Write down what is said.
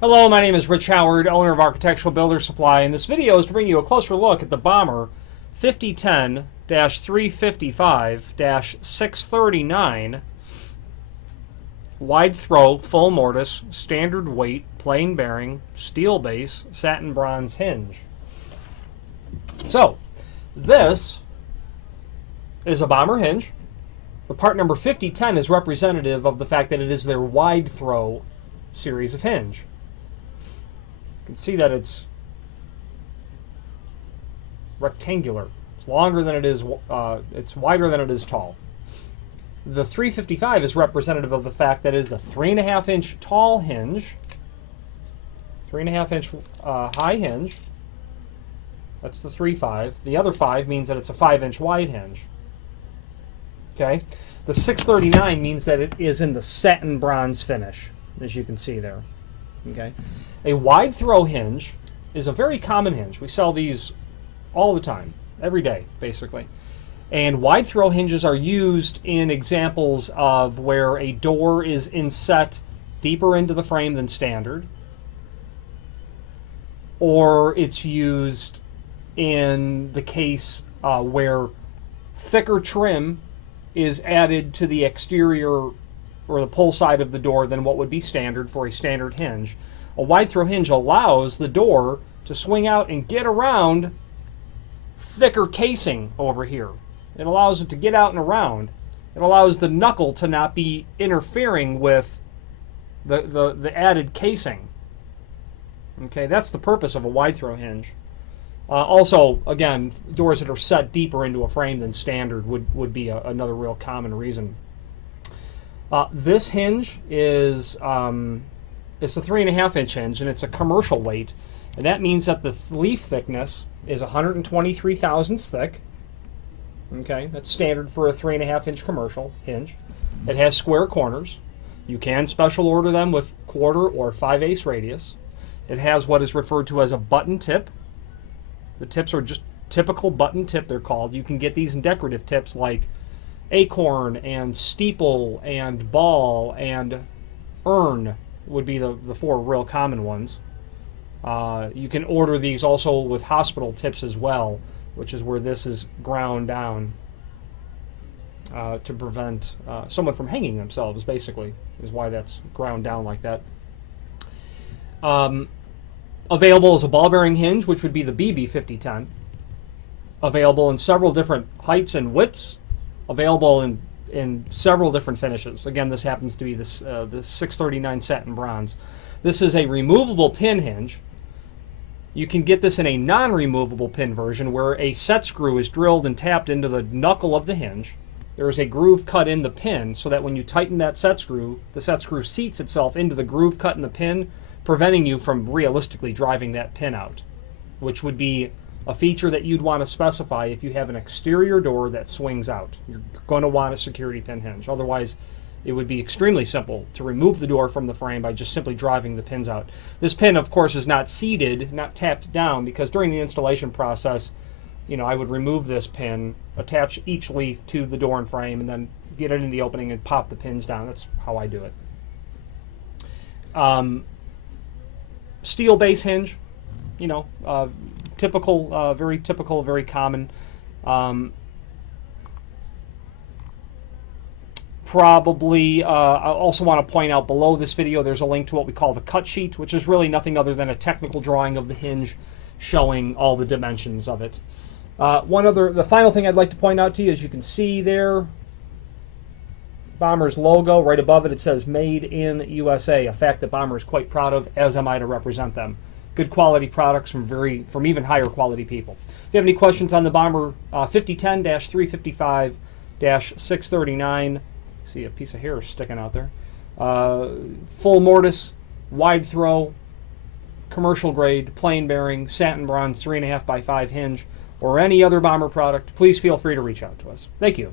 Hello, my name is Rich Howard, owner of Architectural Builder Supply, and this video is to bring you a closer look at the Bommer 5010-355-639 wide throw, full mortise, standard weight, plain bearing, steel base, satin bronze hinge. So, this is a Bommer hinge. The part number 5010 is representative of the fact that it is their wide throw series of hinge. You can see that it's rectangular. It's longer than it is, it's wider than it is tall. The 355 is representative of the fact that it is a 3.5 inch tall hinge, 3.5 inch high hinge. That's the 3.5. The other 5 means that it's a 5 inch wide hinge. Okay. The 639 means that it is in the satin bronze finish, as you can see there. Okay. A wide throw hinge is a very common hinge. We sell these all the time, every day, basically. And wide throw hinges are used in examples of where a door is inset deeper into the frame than standard, or it's used in the case where thicker trim is added to the exterior or the pull side of the door than what would be standard for a standard hinge. A wide throw hinge allows the door to swing out and get around thicker casing over here. It allows it to get out and around. It allows the knuckle to not be interfering with the added casing. Okay, that's the purpose of a wide throw hinge. Also, again, doors that are set deeper into a frame than standard would be another real common reason. This hinge is it's a 3.5 inch hinge, and it's a commercial weight, and that means that the leaf thickness is 123 thousandths thick. Okay, that's standard for a 3.5 inch commercial hinge. It has square corners. You can special order them with 1/4 or 5/8 radius. It has what is referred to as a button tip. The tips are just typical button tip, they're called. You can get these in decorative tips like acorn and steeple and ball and urn would be the 4 real common ones. You can order these also with hospital tips as well, which is where this is ground down to prevent someone from hanging themselves, basically, is why that's ground down like that. Available as a ball bearing hinge, which would be the BB 5010. Available in several different heights and widths. Available in several different finishes. Again, this happens to be the 639 satin bronze. This is a removable pin hinge. You can get this in a non-removable pin version where a set screw is drilled and tapped into the knuckle of the hinge. There is a groove cut in the pin so that when you tighten that set screw, the set screw seats itself into the groove cut in the pin, preventing you from realistically driving that pin out, which would be a feature that you'd want to specify if you have an exterior door that swings out. You're going to want a security pin hinge. Otherwise, it would be extremely simple to remove the door from the frame by just simply driving the pins out. This pin, of course, is not seated, not tapped down, because during the installation process, I would remove this pin, attach each leaf to the door and frame, and then get it in the opening and pop the pins down. That's how I do it. Steel base hinge, typical, very typical, very common. Probably, I also want to point out below this video there's a link to what we call the cut sheet, which is really nothing other than a technical drawing of the hinge showing all the dimensions of it. The final thing I'd like to point out to you, as you can see there, Bommer's logo, right above it, it says Made in USA, a fact that Bommer is quite proud of, as am I to represent them. Good quality products from even higher quality people. If you have any questions on the Bommer 5010-355-639, see a piece of hair sticking out there. Full mortise, wide throw, commercial grade, plain bearing, satin bronze 3.5 by 5 hinge, or any other Bommer product, please feel free to reach out to us. Thank you.